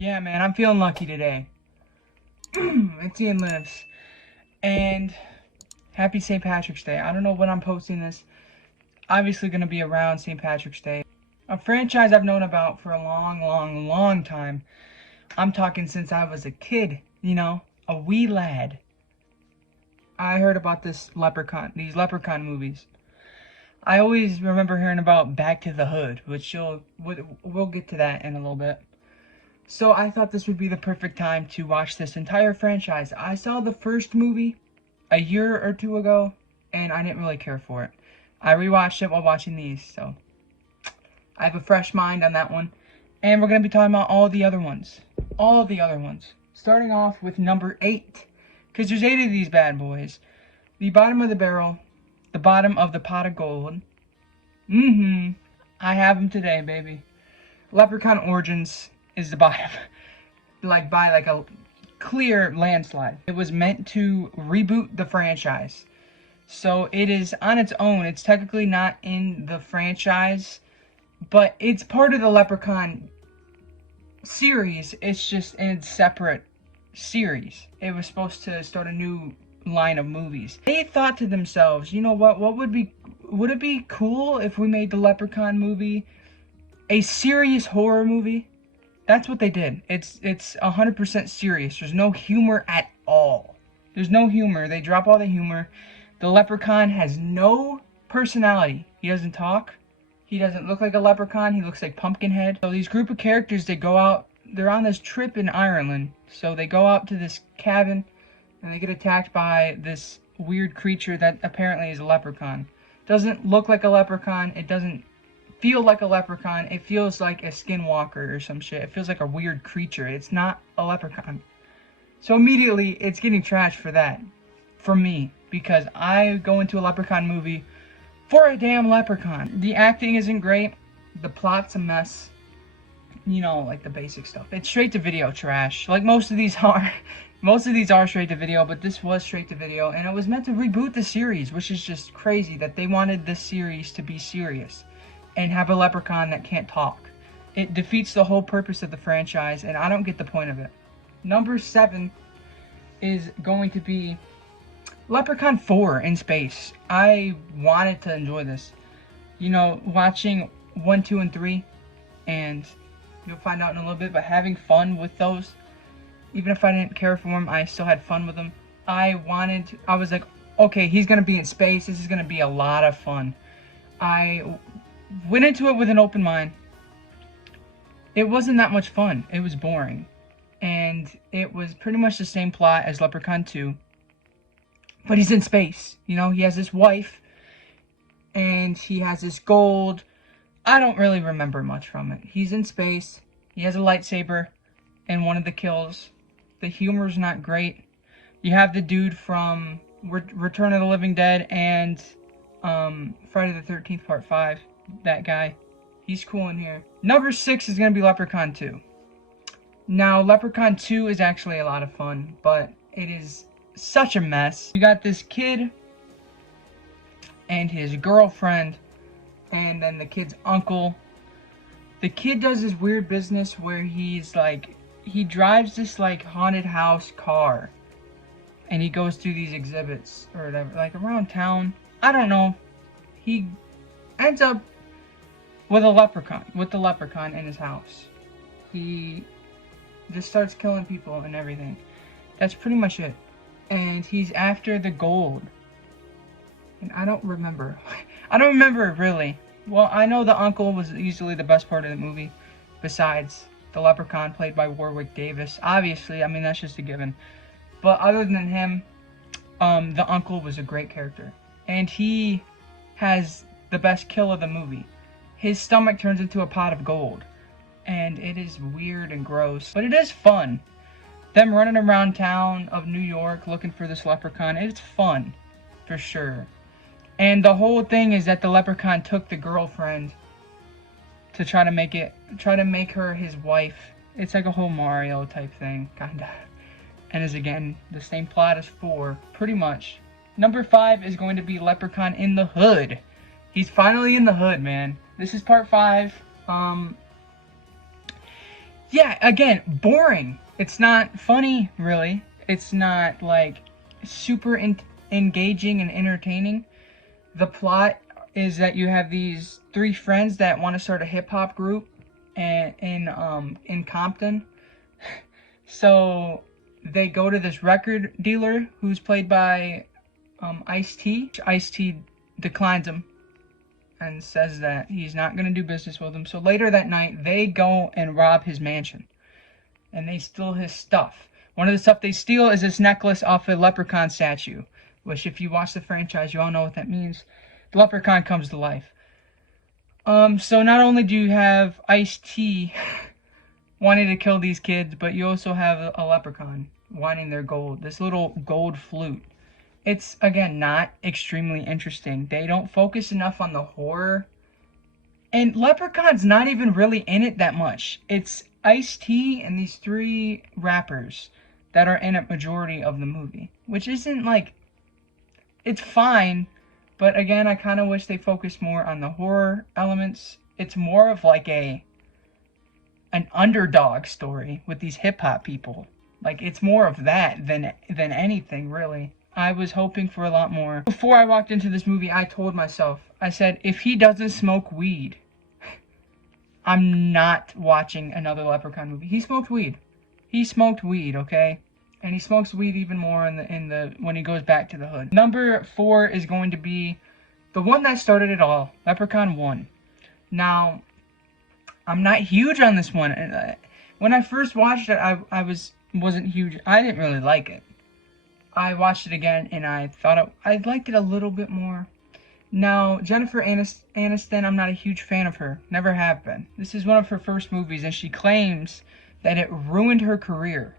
Yeah, man, I'm feeling lucky today. It's Ian Lives. And happy St. Patrick's Day. I don't know when I'm posting this. Obviously going to be around St. Patrick's Day. A franchise I've known about for a long, long, long time. I'm talking since I was a kid, a wee lad. I heard about these Leprechaun movies. I always remember hearing about Back to the Hood, which we'll get to that in a little bit. So I thought this would be the perfect time to watch this entire franchise. I saw the first movie a year or two ago, and I didn't really care for it. I rewatched it while watching these, so I have a fresh mind on that one. And we're going to be talking about all the other ones. All the other ones. Starting off with number 8. Because there's 8 of these bad boys. The bottom of the barrel. The bottom of the pot of gold. I have them today, baby. Leprechaun Origins is the bottom. by a clear landslide. It was meant to reboot the franchise. So it is on its own. It's technically not in the franchise, but it's part of the Leprechaun series. It's just in a separate series. It was supposed to start a new line of movies. They thought to themselves, you know what would it be cool if we made the Leprechaun movie a serious horror movie? That's what they did. It's 100% serious. There's no humor at all. There's no humor. They drop all the humor. The Leprechaun has no personality. He doesn't talk. He doesn't look like a leprechaun. He looks like Pumpkinhead. So these group of characters, they go out. They're on this trip in Ireland. So they go out to this cabin, and they get attacked by this weird creature that apparently is a leprechaun. Doesn't look like a leprechaun. It doesn't feel like a leprechaun. It feels like a skinwalker or some shit. It feels like a weird creature. It's not a leprechaun. So immediately, it's getting trashed for that. For me. Because I go into a Leprechaun movie for a damn leprechaun. The acting isn't great. The plot's a mess. Like the basic stuff. It's straight to video trash. Like most of these are. Most of these are straight to video, but this was straight to video. And it was meant to reboot the series, which is just crazy that they wanted this series to be serious. And have a leprechaun that can't talk. It defeats the whole purpose of the franchise, and I don't get the point of it. Number 7 is going to be Leprechaun 4 in space. I wanted to enjoy this. Watching 1, 2, and 3, and you'll find out in a little bit, but having fun with those, even if I didn't care for them, I still had fun with them. I was like, okay, he's going to be in space. This is going to be a lot of fun. I went into it with an open mind. It wasn't that much fun. It was boring. And it was pretty much the same plot as Leprechaun 2. But he's in space. He has this wife. And he has this gold. I don't really remember much from it. He's in space. He has a lightsaber. And one of the kills. The humor's not great. You have the dude from Return of the Living Dead and Friday the 13th Part 5. That guy. He's cool in here. Number 6 is going to be Leprechaun 2. Now, Leprechaun 2 is actually a lot of fun. But it is such a mess. You got this kid and his girlfriend and then the kid's uncle. The kid does this weird business where he drives this haunted house car and he goes through these exhibits or whatever, around town. I don't know. He ends up with the leprechaun in his house. He just starts killing people and everything. That's pretty much it. And he's after the gold. And I don't remember. I don't remember, really. Well, I know the uncle was easily the best part of the movie. Besides the leprechaun played by Warwick Davis. Obviously, I mean, that's just a given. But other than him, the uncle was a great character. And he has the best kill of the movie. His stomach turns into a pot of gold. And it is weird and gross. But it is fun. Them running around town of New York looking for this leprechaun. It's fun. For sure. And the whole thing is that the leprechaun took the girlfriend to try to make her his wife. It's like a whole Mario type thing, kinda. And is again the same plot as 4, pretty much. Number 5 is going to be Leprechaun in the Hood. He's finally in the hood, man. This is part 5. Yeah, again, boring. It's not funny, really. It's not like super engaging and entertaining. The plot is that you have these three friends that want to start a hip hop group in Compton. So they go to this record dealer who's played by Ice-T. Ice-T declines him and says that he's not going to do business with him. So later that night, they go and rob his mansion. And they steal his stuff. One of the stuff they steal is this necklace off a Leprechaun statue. Which, if you watch the franchise, you all know what that means. The Leprechaun comes to life. So not only do you have Ice-T wanting to kill these kids, but you also have a Leprechaun wanting their gold. This little gold flute. It's, again, not extremely interesting. They don't focus enough on the horror. And Leprechaun's not even really in it that much. It's Ice-T and these three rappers that are in a majority of the movie. Which isn't, like... It's fine. But, again, I kind of wish they focused more on the horror elements. It's more of, like, an underdog story with these hip-hop people. Like, it's more of that than anything, really. I was hoping for a lot more. Before I walked into this movie, I told myself, I said, if he doesn't smoke weed, I'm not watching another Leprechaun movie. He smoked weed. He smoked weed, okay? And he smokes weed even more when he goes back to the hood. Number 4 is going to be the one that started it all, Leprechaun 1. Now, I'm not huge on this one. When I first watched it, I wasn't huge. I didn't really like it. I watched it again, and I thought I liked it a little bit more. Now, Jennifer Aniston, I'm not a huge fan of her. Never have been. This is one of her first movies, and she claims that it ruined her career.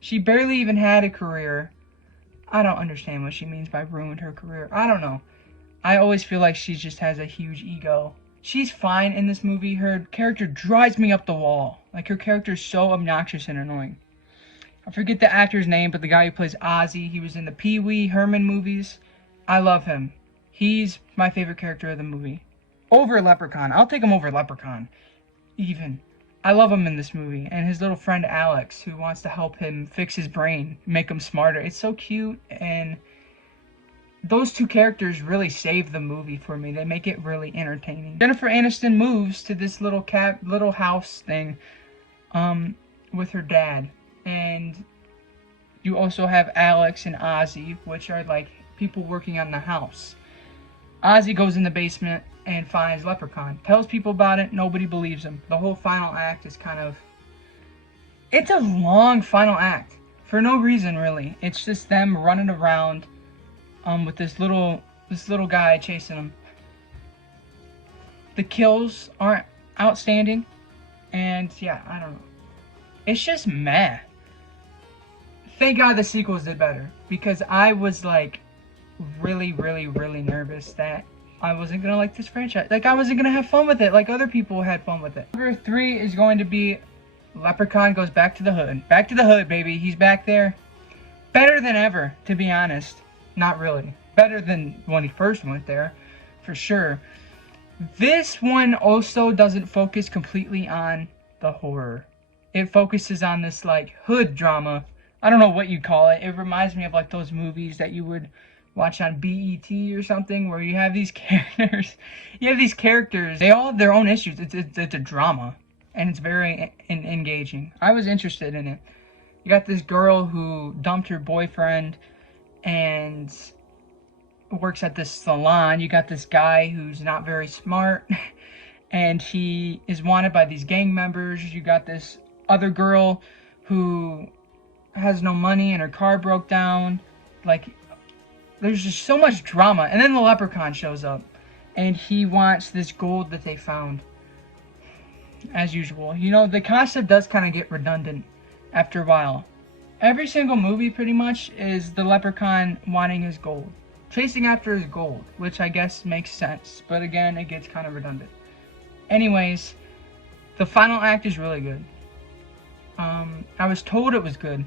She barely even had a career. I don't understand what she means by ruined her career. I don't know. I always feel like she just has a huge ego. She's fine in this movie. Her character drives me up the wall. Like, her character is so obnoxious and annoying. I forget the actor's name, but the guy who plays Ozzy, he was in the Pee Wee Herman movies. I love him. He's my favorite character of the movie. Over Leprechaun. I'll take him over Leprechaun. Even. I love him in this movie. And his little friend Alex, who wants to help him fix his brain, make him smarter. It's so cute, and those two characters really save the movie for me. They make it really entertaining. Jennifer Aniston moves to this little house thing with her dad. And you also have Alex and Ozzy, which are like people working on the house. Ozzy goes in the basement and finds Leprechaun. Tells people about it. Nobody believes him. The whole final act is kind of... It's a long final act. For no reason, really. It's just them running around with this little guy chasing them. The kills aren't outstanding. And yeah, I don't know. It's just meh. Thank God the sequels did better, because I was like really nervous that I wasn't gonna like this franchise. Like, I wasn't gonna have fun with it like other people had fun with it. Number 3 is going to be Leprechaun goes back to the hood. Back to the hood, baby. He's back there. Better than ever, to be honest. Not really. Better than when he first went there, for sure. This one also doesn't focus completely on the horror. It focuses on this like hood drama. I don't know what you call it. It reminds me of like those movies that you would watch on BET or something, where you have these characters. They all have their own issues. It's a drama, and it's very engaging. I was interested in it. You got this girl who dumped her boyfriend and works at this salon. You got this guy who's not very smart, and he is wanted by these gang members. You got this other girl who has no money and her car broke down. Like, there's just so much drama. And then the Leprechaun shows up, and he wants this gold that they found. As usual. You know, the concept does kind of get redundant after a while. Every single movie, pretty much, is the Leprechaun wanting his gold. Chasing after his gold, which I guess makes sense. But again, it gets kind of redundant. Anyways, the final act is really good. I was told it was good,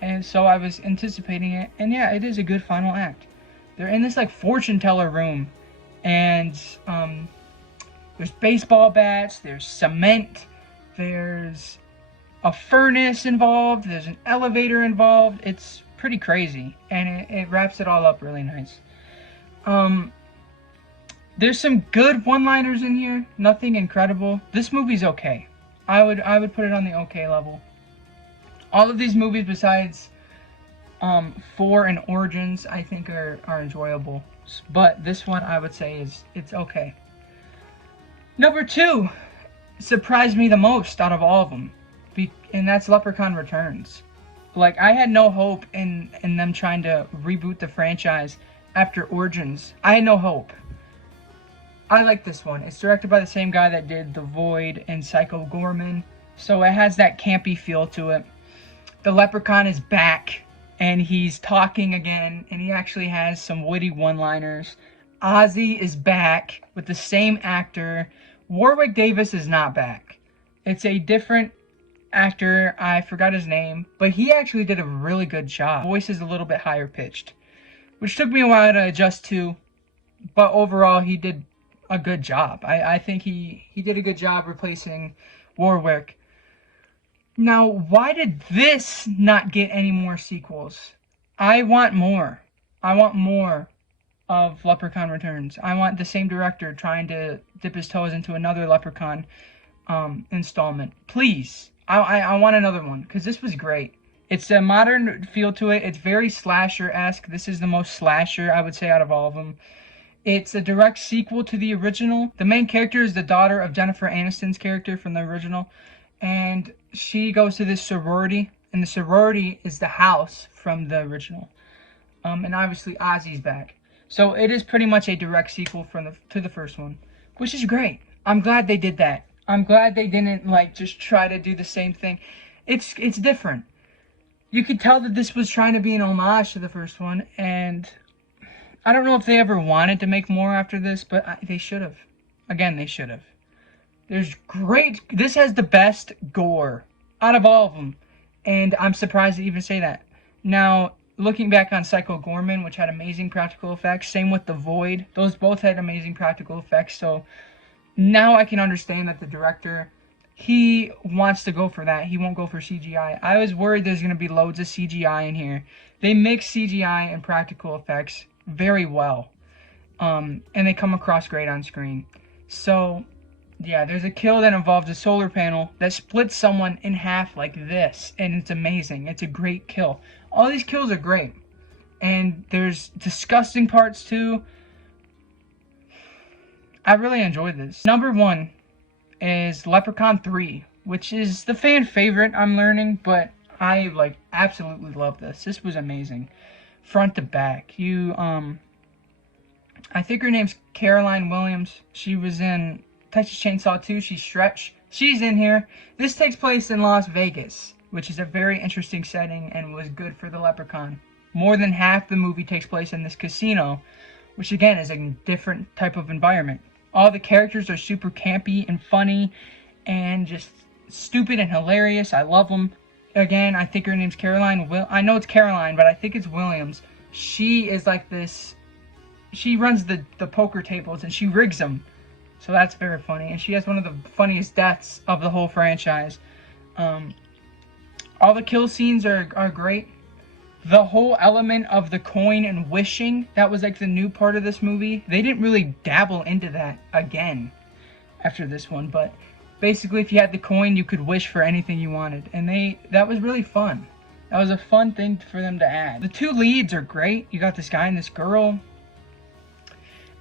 and so I was anticipating it, and yeah, it is a good final act. They're in this like fortune teller room, and there's baseball bats, there's cement, there's a furnace involved. There's an elevator involved. It's pretty crazy, and it wraps it all up really nice. There's some good one-liners in here. Nothing incredible. This movie's okay. I would put it on the okay level. All of these movies besides 4 and Origins, I think are enjoyable. But this one I would say it's okay. Number 2 surprised me the most out of all of them, and that's Leprechaun Returns. Like, I had no hope in them trying to reboot the franchise after Origins. I had no hope. I like this one. It's directed by the same guy that did The Void and Psycho Gorman, so it has that campy feel to it. The Leprechaun is back, and he's talking again, and he actually has some witty one-liners. Ozzy is back with the same actor. Warwick Davis is not back. It's a different actor. I forgot his name, but he actually did a really good job. Voice is a little bit higher pitched, which took me a while to adjust to, but overall he did a good job. I think he did a good job replacing Warwick. Now, why did this not get any more sequels? I want more. I want more of Leprechaun Returns. I want the same director trying to dip his toes into another Leprechaun installment. Please. I want another one, because this was great. It's a modern feel to it. It's very slasher-esque. This is the most slasher, I would say, out of all of them. It's a direct sequel to the original. The main character is the daughter of Jennifer Aniston's character from the original. And she goes to this sorority. And the sorority is the house from the original. And obviously Ozzy's back. So it is pretty much a direct sequel to the first one. Which is great. I'm glad they did that. I'm glad they didn't just try to do the same thing. It's different. You could tell that this was trying to be an homage to the first one. And I don't know if they ever wanted to make more after this, but they should have. Again, they should have. This has the best gore out of all of them, and I'm surprised to even say that. Now, looking back on Psycho Gorman, which had amazing practical effects, same with The Void, those both had amazing practical effects, so now I can understand that the director, he wants to go for that. He won't go for CGI. I was worried there's going to be loads of CGI in here. They mix CGI and practical effects very well, and they come across great on screen. So yeah, there's a kill that involves a solar panel that splits someone in half like this, and it's amazing. It's a great kill. All these kills are great, and there's disgusting parts too. I really enjoyed this. Number 1 is Leprechaun 3, which is the fan favorite, I'm learning, but I absolutely love this. This was amazing. Front to back. I think her name's Caroline Williams. She was in Texas Chainsaw 2. She's Stretch. She's in here. This takes place in Las Vegas, which is a very interesting setting and was good for the Leprechaun. More than half the movie takes place in this casino, which again is a different type of environment. All the characters are super campy and funny and just stupid and hilarious. I love them. Again, I think her name's Caroline. I know it's Caroline, but I think it's Williams. She is like this. She runs the poker tables and she rigs them. So that's very funny. And she has one of the funniest deaths of the whole franchise. All the kill scenes are great. The whole element of the coin and wishing, that was the new part of this movie. They didn't really dabble into that again after this one, but basically if you had the coin you could wish for anything you wanted, and that was really fun. That was a fun thing for them to add. The 2 leads are great. You got this guy and this girl,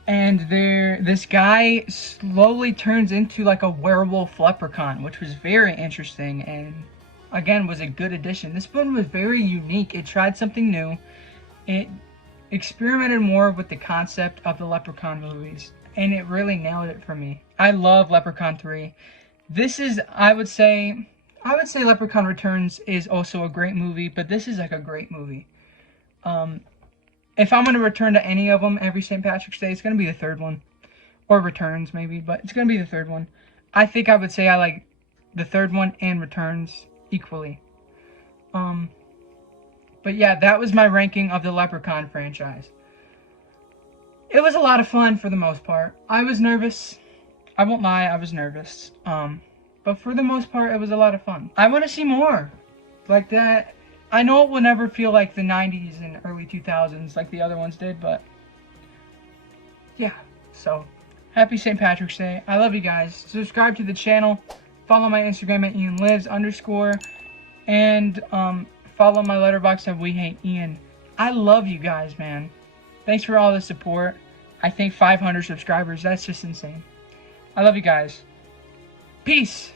and this guy slowly turns into a werewolf leprechaun, which was very interesting and again was a good addition. This one was very unique. It tried something new. It experimented more with the concept of the Leprechaun movies, and it really nailed it for me. I love Leprechaun 3. This is, I would say Leprechaun Returns is also a great movie, but this is a great movie. If I'm going to return to any of them every St. Patrick's Day, it's going to be the third one. Or Returns, maybe, but it's going to be the third one. I think I would say I like the third one and Returns equally. But yeah, that was my ranking of the Leprechaun franchise. It was a lot of fun for the most part. I was nervous. I won't lie, I was nervous. But for the most part, it was a lot of fun. I want to see more like that. I know it will never feel like the 90s and early 2000s like the other ones did, but yeah. So, happy St. Patrick's Day. I love you guys. Subscribe to the channel. Follow my Instagram at IanLives_. And follow my Letterboxd at wehateian. I love you guys, man. Thanks for all the support. I think 500 subscribers. That's just insane. I love you guys. Peace.